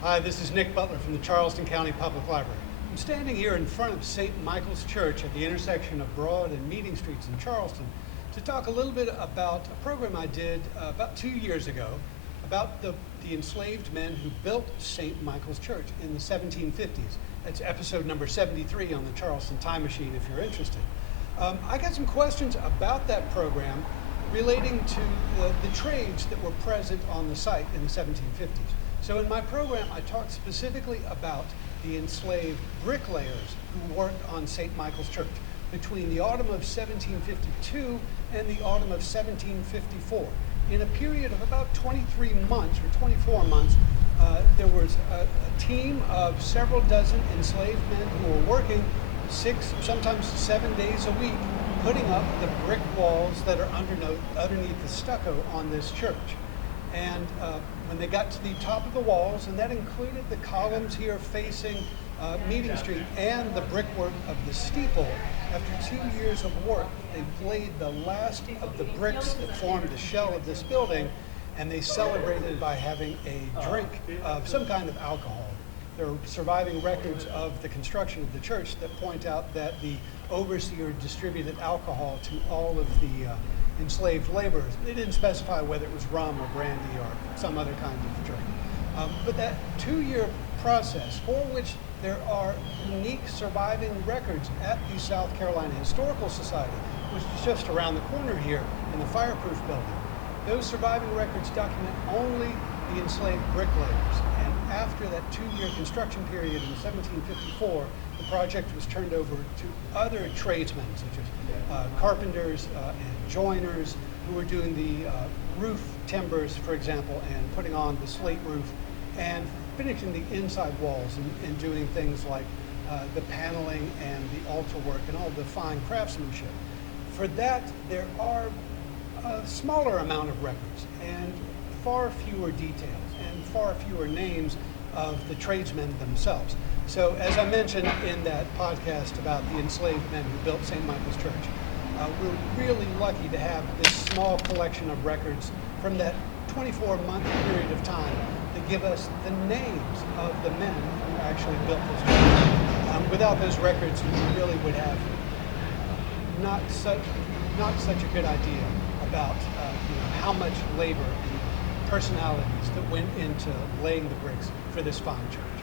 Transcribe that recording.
Hi, this is Nick Butler from the Charleston County Public Library. I'm standing here in front of St. Michael's Church at the intersection of Broad and Meeting Streets in Charleston to talk a little bit about a program I did about 2 years ago about the enslaved men who built St. Michael's Church in the 1750s. That's episode number 73 on the Charleston Time Machine if you're interested. I got some questions about that program relating to the trades that were present on the site in the 1750s. So in my program, I talked specifically about the enslaved bricklayers who worked on St. Michael's Church between the autumn of 1752 and the autumn of 1754. In a period of about 23 months or 24 months, there was a team of several dozen enslaved men who were working 6, sometimes 7 days a week, putting up the brick walls that are underneath the stucco on this church. And when they got to the top of the walls, and that included the columns here facing Meeting Street and the brickwork of the steeple, after 2 years of work, they laid the last of the bricks that formed the shell of this building, and they celebrated by having a drink of some kind of alcohol. There are surviving records of the construction of the church that point out that the overseer distributed alcohol to all of the enslaved laborers. They didn't specify whether it was rum or brandy or some other kind of drink. But that 2-year process, for which there are unique surviving records at the South Carolina Historical Society, which is just around the corner here in the fireproof building. Those surviving records document only the enslaved bricklayers. And after that 2-year construction period in 1754, the project was turned over to other tradesmen, such as carpenters and joiners, who were doing the roof timbers, for example, and putting on the slate roof, and finishing the inside walls and doing things like the paneling and the altar work and all the fine craftsmanship. For that, there are a smaller amount of records and far fewer details and far fewer names of the tradesmen themselves. So as I mentioned in that podcast about the enslaved men who built St. Michael's Church, we're really lucky to have this small collection of records from that 24-month period of time that give us the names of the men who actually built this church. Without those records, we really would have not such a good idea about how much labor and personalities that went into laying the bricks for this fine church.